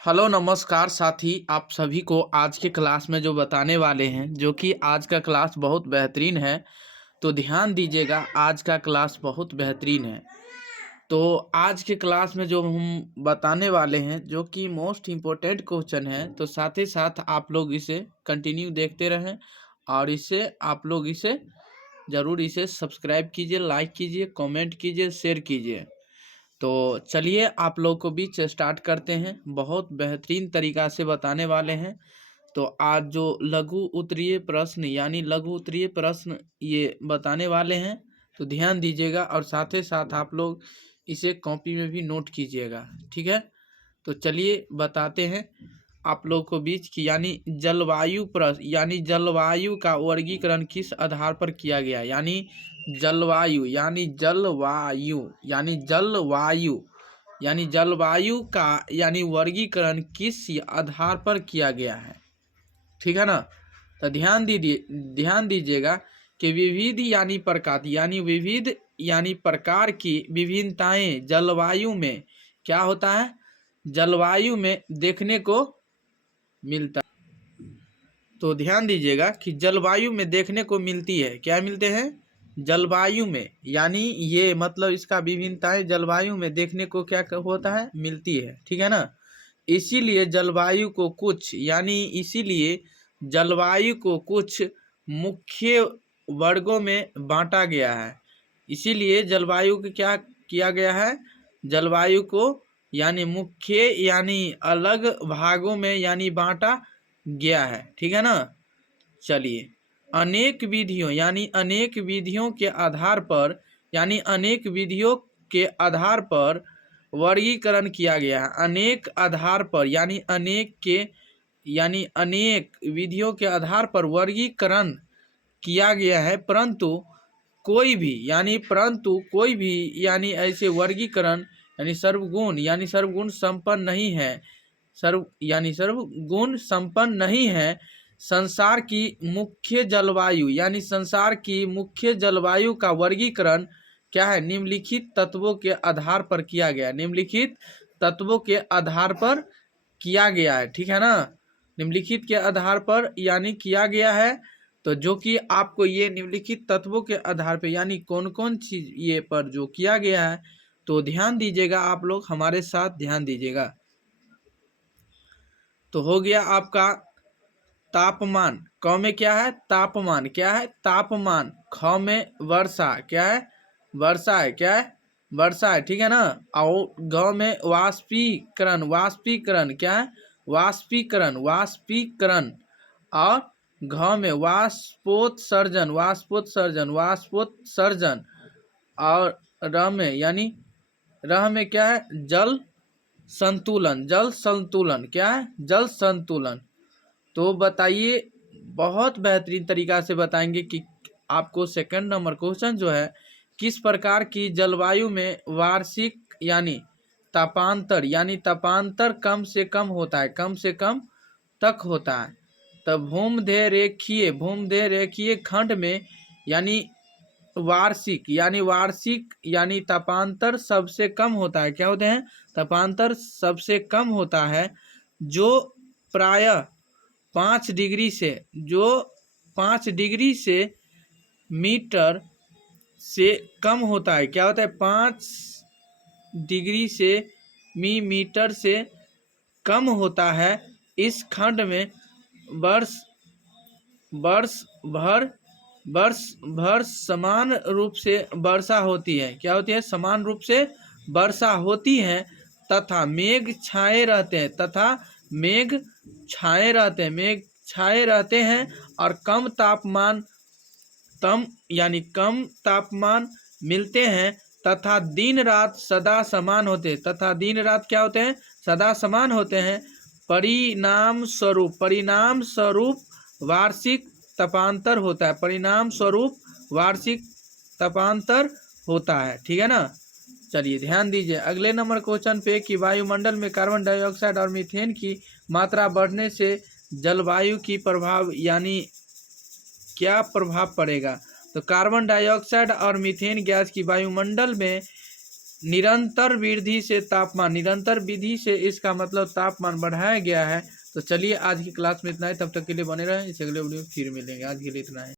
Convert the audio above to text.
Hello नमस्कार साथी, आप सभी को आज के क्लास में जो बताने वाले हैं, जो कि आज का क्लास बहुत बेहतरीन है। तो ध्यान दीजिएगा, आज का क्लास बहुत बेहतरीन है। तो आज के क्लास में जो हम बताने वाले हैं, जो कि मोस्ट इम्पोर्टेंट क्वेश्चन है, तो साथ ही साथ आप लोग इसे कंटिन्यू देखते रहें और आप लोग इसे ज़रूर इसे सब्सक्राइब कीजिए, लाइक कीजिए, कमेंट कीजिए, शेयर कीजिए। तो चलिए आप लोग को बीच स्टार्ट करते हैं। बहुत बेहतरीन तरीका से बताने वाले हैं। तो आज जो लघु उत्तरीय प्रश्न यानी लघु उत्तरीय प्रश्न ये बताने वाले हैं, तो ध्यान दीजिएगा और साथ ही साथ आप लोग इसे कॉपी में भी नोट कीजिएगा, ठीक है। तो चलिए बताते हैं आप लोग को बीच की यानी जलवायु प्रश्न यानी जलवायु का वर्गीकरण किस आधार पर किया गया, यानी जलवायु यानी जलवायु यानी जलवायु यानी जलवायु का यानी वर्गीकरण किस आधार पर किया गया है, ठीक है ना। तो ध्यान दीजिएगा कि विविध यानी प्रकार यानी विविध यानी प्रकार की विभिन्नताएं जलवायु में क्या होता है, जलवायु में देखने को मिलता है। तो ध्यान दीजिएगा कि जलवायु में देखने को मिलती है, क्या मिलते हैं, जलवायु में, यानी ये मतलब इसका विभिन्नताएं जलवायु में देखने को क्या होता है, मिलती है, ठीक है ना। इसीलिए जलवायु को कुछ मुख्य वर्गों में बांटा गया है। इसीलिए जलवायु को क्या किया गया है, जलवायु को यानी मुख्य यानी अलग भागों में यानी बांटा गया है, ठीक है ना। चलिए अनेक विधियों के आधार पर वर्गीकरण किया गया है। अनेक विधियों के आधार पर वर्गीकरण किया गया है, परंतु कोई भी ऐसे वर्गीकरण सर्वगुण संपन्न नहीं है। संसार की मुख्य जलवायु का वर्गीकरण क्या है, निम्नलिखित तत्वों के आधार पर किया गया है, ठीक है ना। निम्नलिखित के आधार पर यानी किया गया है। तो जो कि आपको ये निम्नलिखित तत्वों के आधार पर यानी कौन कौन चीज ये पर जो किया गया है, तो ध्यान दीजिएगा, आप लोग हमारे साथ ध्यान दीजिएगा। तो हो गया आपका तापमान, क में क्या है, तापमान, क्या है, तापमान। ख में वर्षा, क्या है, वर्षा है, क्या है, वर्षा है, ठीक है ना। और ग में वाष्पीकरण, क्या है, वाष्पीकरण। और घ में वाष्पोत्सर्जन। और रह में क्या है, जल संतुलन, क्या है, जल संतुलन। तो बताइए, बहुत बेहतरीन तरीका से बताएंगे कि आपको सेकंड नंबर क्वेश्चन जो है, किस प्रकार की जलवायु में वार्षिक यानी तापांतर कम से कम तक होता है। तब भूमध्य रेखीय खंड में यानी वार्षिक तापांतर सबसे कम होता है। क्या होते हैं, तापांतर सबसे कम होता है, जो प्रायः 5 डिग्री से मीटर से कम होता है। क्या होता है, 5 डिग्री से मीटर से कम होता है। इस खंड में वर्ष भर समान रूप से वर्षा होती है। क्या होती है, समान रूप से वर्षा होती है तथा मेघ छाए रहते हैं और कम तापमान मिलते हैं तथा दिन रात सदा समान होते हैं। क्या होते हैं, सदा समान होते हैं। परिणाम स्वरूप वार्षिक तापांतर होता है, ठीक है ना। चलिए ध्यान दीजिए अगले नंबर क्वेश्चन पे कि वायुमंडल में कार्बन डाइऑक्साइड और मीथेन की मात्रा बढ़ने से जलवायु की प्रभाव यानी क्या प्रभाव पड़ेगा। तो कार्बन डाइऑक्साइड और मीथेन गैस की वायुमंडल में निरंतर वृद्धि से तापमान, निरंतर विधि से इसका मतलब तापमान बढ़ाया गया है। तो चलिए आज की क्लास में इतना ही, तब तक के लिए बने रहें। इस अगले वीडियो में फिर मिलेंगे। आज के लिए इतना है।